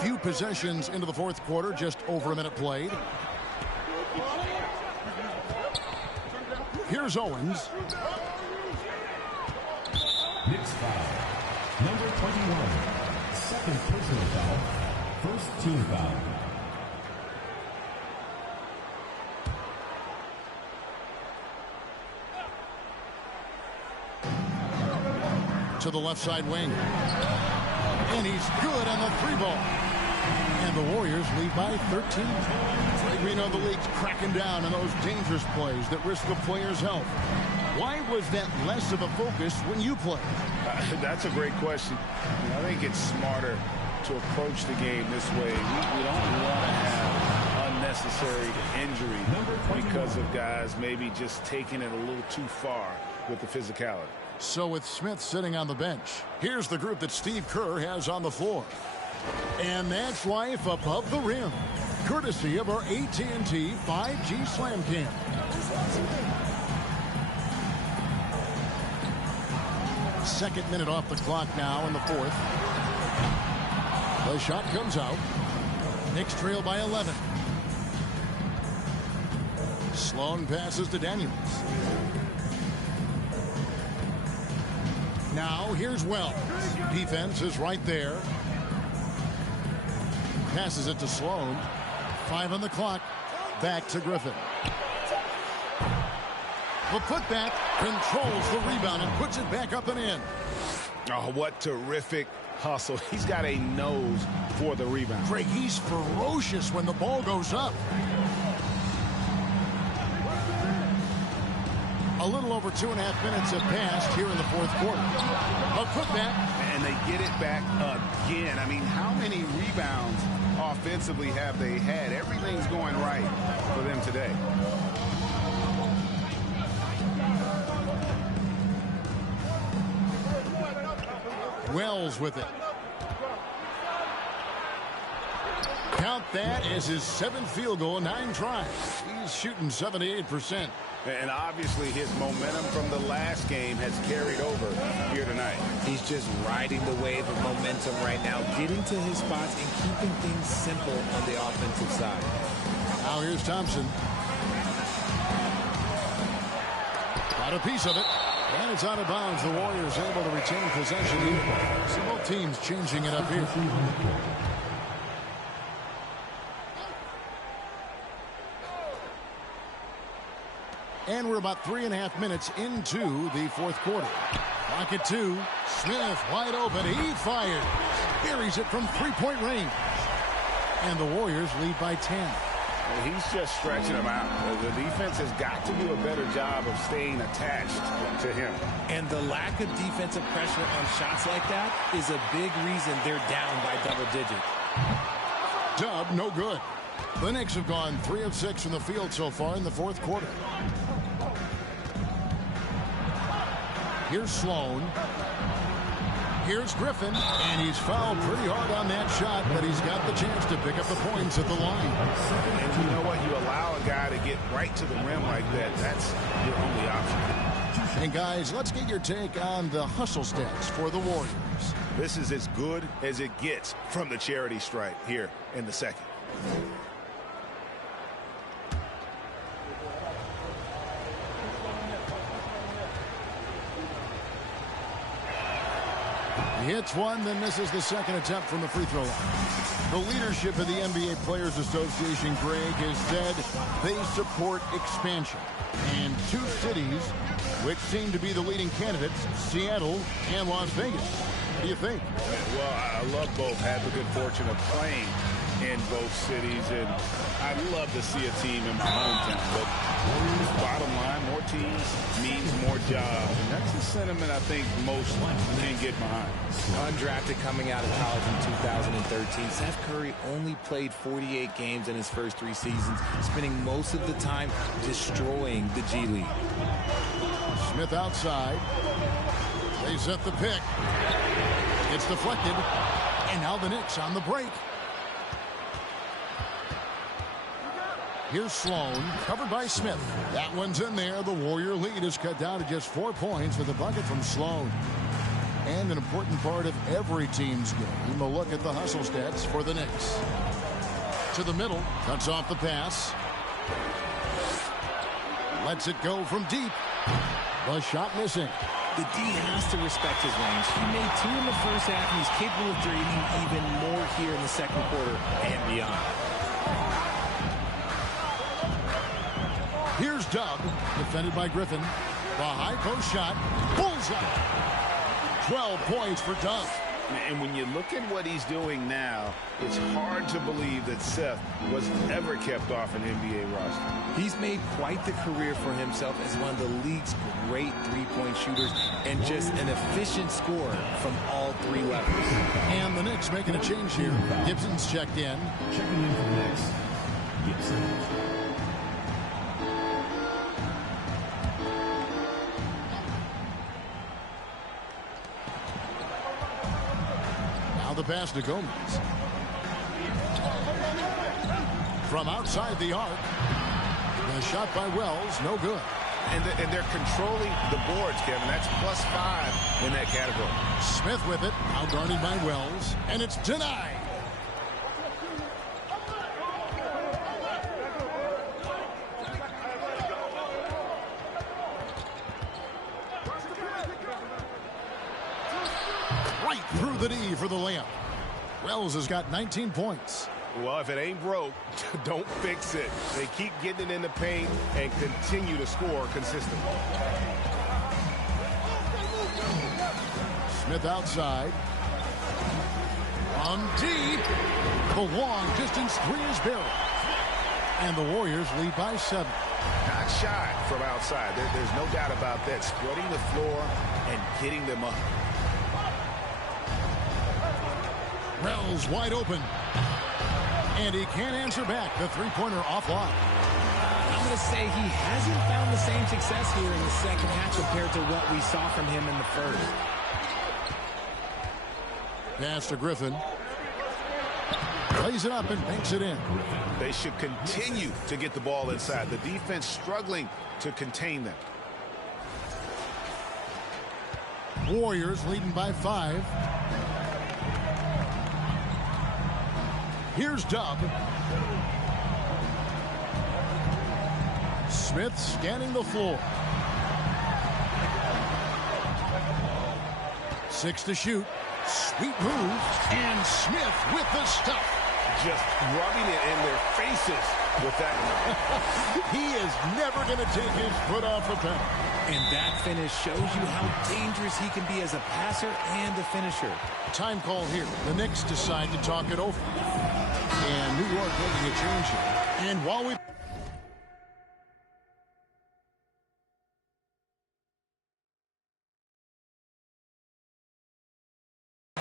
Few possessions into the fourth quarter, just over a minute played. Here's Owens. Knicks foul. Number 21. Second personal foul. First team foul. To the left side wing. And he's good on the three ball. And the Warriors lead by 13. We know the league's cracking down on those dangerous plays that risk the player's health. Why was that less of a focus when you play? That's a great question. I think it's smarter to approach the game this way. We don't want to have unnecessary injury because of guys maybe just taking it a little too far with the physicality. So with Smith sitting on the bench, here's the group that Steve Kerr has on the floor. And that's life above the rim, courtesy of our AT&T 5G Slam Cam. Second minute off the clock now in the fourth. The shot comes out. Knicks trail by 11. Sloan passes to Daniels. Now here's Wells. Defense is right there. Passes it to Sloan. 5 on the clock. Back to Griffin. The putback controls the rebound and puts it back up and in. Oh, what terrific hustle. He's got a nose for the rebound. Craig, he's ferocious when the ball goes up. A little over 2.5 minutes have passed here in the fourth quarter. A putback. And they get it back again. I mean, how many rebounds offensively have they had? Everything's going right for them today. Wells with it. Count that as his 7th field goal in 9 tries. He's shooting 78%. And obviously his momentum from the last game has carried over here tonight. He's just riding the wave of momentum right now, getting to his spots and keeping things simple on the offensive side. Now here's Thompson. Got a piece of it. And it's out of bounds. The Warriors able to retain possession here. So both teams changing it up here. And we're about 3.5 minutes into the fourth quarter. Clock at 2. Smith wide open. He fires. Buries it from 3-point range. And the Warriors lead by 10. He's just stretching them out. The defense has got to do a better job of staying attached to him. And the lack of defensive pressure on shots like that is a big reason they're down by double digits. Dub, no good. The Knicks have gone 3 of 6 from the field so far in the fourth quarter. Here's Sloan. Here's Griffin, and he's fouled pretty hard on that shot, but he's got the chance to pick up the points at the line. And you know what? You allow a guy to get right to the rim like that. That's your only option. And guys, let's get your take on the hustle stats for the Warriors. This is as good as it gets from the charity stripe here in the second. He hits one, then misses the second attempt from the free throw line. The leadership of the NBA Players Association, Greg, has said they support expansion. And 2 cities which seem to be the leading candidates, Seattle and Las Vegas. What do you think? Well, I love both. Had the good fortune of playing in both cities, and I'd love to see a team in my hometown. But bottom line, more teams means more jobs, and that's the sentiment I think most can get behind. Undrafted coming out of college in 2013, Seth Curry only played 48 games in his first 3 seasons, spending most of the time destroying the G League. Smith outside. They set the pick. It's deflected. And now the Knicks on the break. Here's Sloan, covered by Smith. That one's in there. The Warrior lead is cut down to just 4 points with a bucket from Sloan. and an important part of every team's game. A look at the hustle stats for the Knicks. To the middle, cuts off the pass. Lets it go from deep. The shot missing. The D has to respect his range. He made 2 in the first half, and he's capable of dreaming even more here in the second quarter and beyond. Here's Dub, defended by Griffin. The high post shot, bullseye. 12 points for Dub. And when you look at what he's doing now, it's hard to believe that Seth was ever kept off an NBA roster. He's made quite the career for himself as one of the league's great three-point shooters and just an efficient scorer from all 3 levels. And the Knicks making a change here. Gibson's checked in. Checking in for the Knicks, Gibson. The pass to Gomez. From outside the arc. The shot by Wells, no good. And they're controlling the boards, Kevin. That's +5 in that category. Smith with it, outguarded by Wells, and it's denied. Right through the D for the layup. Wells has got 19 points. Well, if it ain't broke, don't fix it. They keep getting it in the paint and continue to score consistently. Smith outside. On deep. The long distance 3 is buried. And the Warriors lead by 7. Not shy from outside. There's no doubt about that. Spreading the floor and getting them up. Wells wide open. And he can't answer back. The three-pointer offline. I'm going to say he hasn't found the same success here in the second half compared to what we saw from him in the first. Pass to Griffin. Plays it up and banks it in. They should continue to get the ball inside. The defense struggling to contain them. Warriors leading by 5. Here's Dub. Smith scanning the floor. 6 to shoot. Sweet move. And Smith with the stuff. Just rubbing it in their faces with that. He is never going to take his foot off the pedal. And that finish shows you how dangerous he can be as a passer and a finisher. Time call here. The Knicks decide to talk it over. And New York making a change here. And while we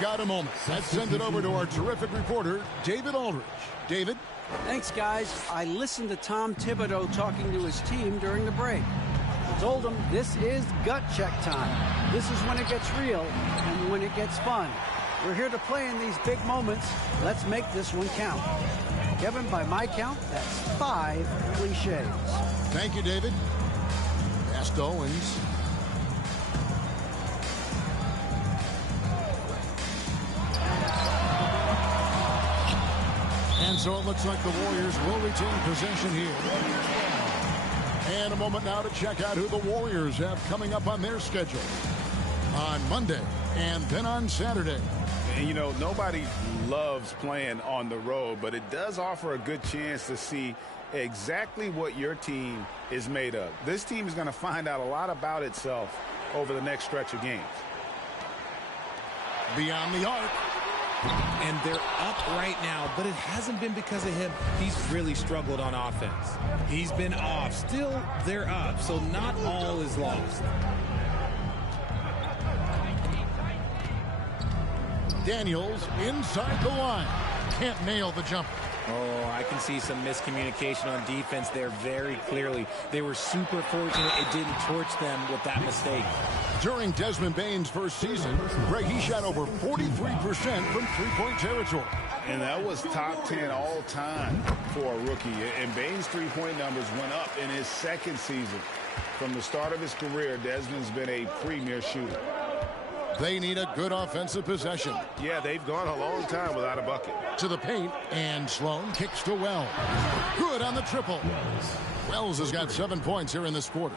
got a moment, let's send it over to our terrific reporter, David Aldridge. David? Thanks, guys. I listened to Tom Thibodeau talking to his team during the break. I told them this is gut check time. This is when it gets real and when it gets fun. We're here to play in these big moments. Let's make this one count. Kevin, by my count, that's 5 cliches. Thank you, David. Pass to Owens. And so it looks like the Warriors will retain possession here. And a moment now to check out who the Warriors have coming up on their schedule. On Monday and then on Saturday. And, you know, nobody loves playing on the road, but it does offer a good chance to see exactly what your team is made of. This team is going to find out a lot about itself over the next stretch of games. Beyond the arc. And they're up right now, but it hasn't been because of him. He's really struggled on offense. He's been off. Still, they're up, so not all is lost. Daniels inside the line. Can't nail the jumper. Oh, I can see some miscommunication on defense there very clearly. They were super fortunate it didn't torch them with that mistake. During Desmond Bane's first season, Greg, he shot over 43% from three-point territory. And that was top 10 all time for a rookie. And Bane's three-point numbers went up in his second season. From the start of his career, Desmond's been a premier shooter. They need a good offensive possession. Yeah, they've gone a long time without a bucket. To the paint, and Sloan kicks to Wells. Good on the triple. Wells has got 7 points here in this quarter.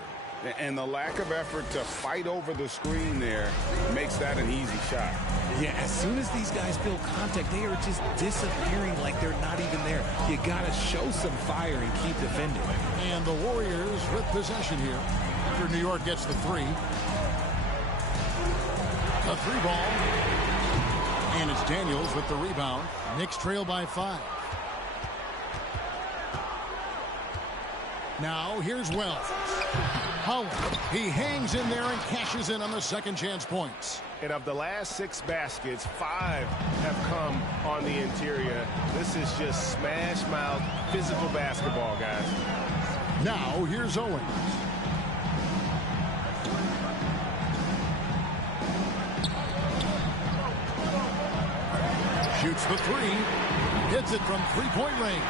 And the lack of effort to fight over the screen there makes that an easy shot. Yeah, as soon as these guys feel contact, they are just disappearing like they're not even there. You got to show some fire and keep defending. And the Warriors with possession here after New York gets the three. A three ball. And it's Daniels with the rebound. Knicks trail by 5. Now here's Wells. Howard, he hangs in there and cashes in on the second chance points. And of the last 6 baskets, 5 have come on the interior. This is just smash mouth physical basketball, guys. Now here's Owens. Shoots the three. Hits it from three-point range.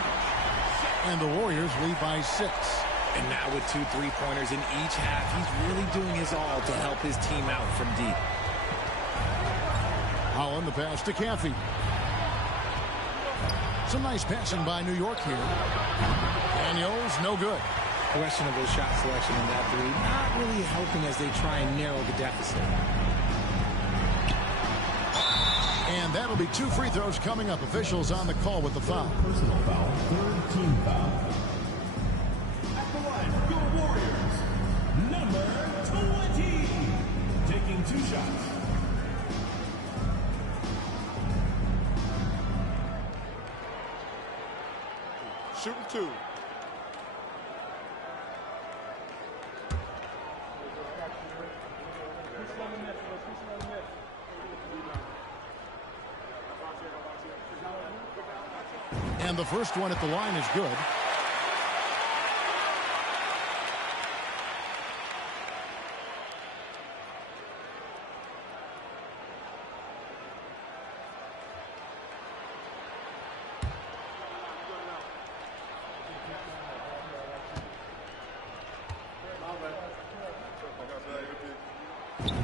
And the Warriors lead by 6. And now with 2 3-pointers in each half, he's really doing his all to help his team out from deep. Holland the pass to Caffey. Some nice passing by New York here. Daniels, no good. Questionable shot selection in that three. Not really helping as they try and narrow the deficit. And that'll be 2 free throws coming up. Officials on the call with the foul. Personal foul, 3rd team foul. At the line, your Warriors, number 20, taking 2 shots. Shooting 2. And the first one at the line is good.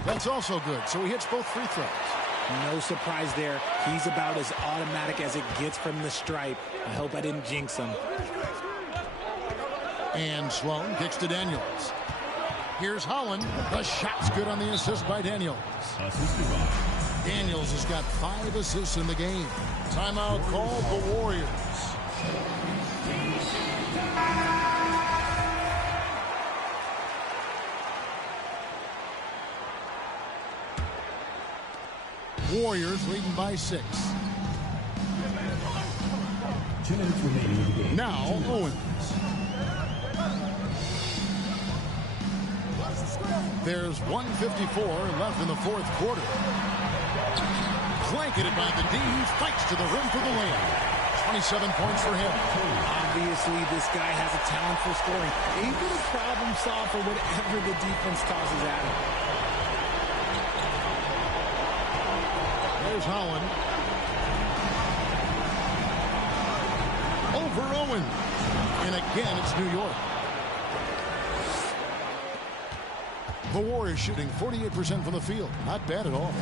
That's also good, so he hits both free throws. No surprise there. He's about as automatic as it gets from the stripe. I hope I didn't jinx him. And Sloan kicks to Daniels. Here's Holland. The shot's good on the assist by Daniels. Daniels has got 5 assists in the game. Timeout called the Warriors. Warriors leading by 6. 2 minutes remaining in the game. Now Owens. There's 1:54 left in the 4th quarter. Blanketed by the D. He fights to the rim for the win. 27 points for him. Obviously, this guy has a talent for scoring. Able to problem solve for whatever the defense tosses at him. There's Holland. Over Owens. And again, it's New York. The Warriors shooting 48% from the field. Not bad at all.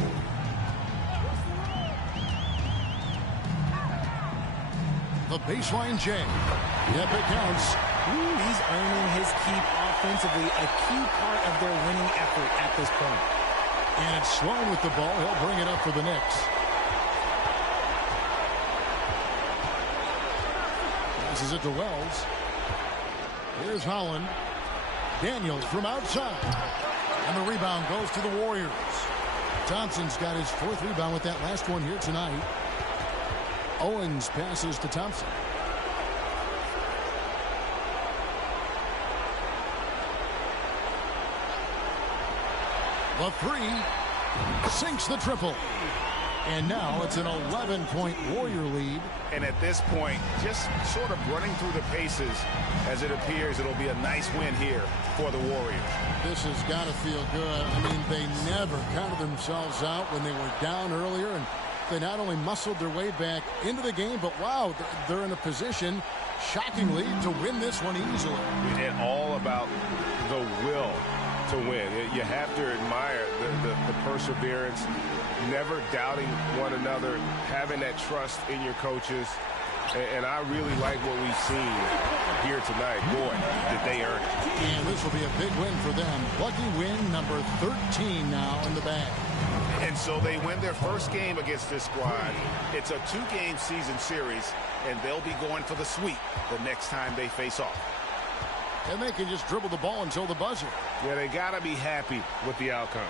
The baseline J. Yep, it counts. He's earning his keep offensively, a key part of their winning effort at this point. And it's Sloan with the ball. He'll bring it up for the Knicks. Passes it to Wells. Here's Holland. Daniels from outside. And the rebound goes to the Warriors. Thompson's got his 4th rebound with that last one here tonight. Owens passes to Thompson. The 3 sinks the triple. And now it's an 11-point Warrior lead. And at this point, just sort of running through the paces, as it appears it'll be a nice win here for the Warriors. This has got to feel good. I mean, they never counted themselves out when they were down earlier, and they not only muscled their way back into the game, but wow, they're in a position, shockingly, to win this one easily. And all about the will to to win. You have to admire the perseverance, never doubting one another, having that trust in your coaches. And I really like what we've seen here tonight. Boy, did they earn it. And this will be a big win for them. Lucky win number 13 now in the bag. And so they win their first game against this squad. It's a 2-game season series, and they'll be going for the sweep the next time they face off. And they can just dribble the ball until the buzzer. Yeah, they got to be happy with the outcome.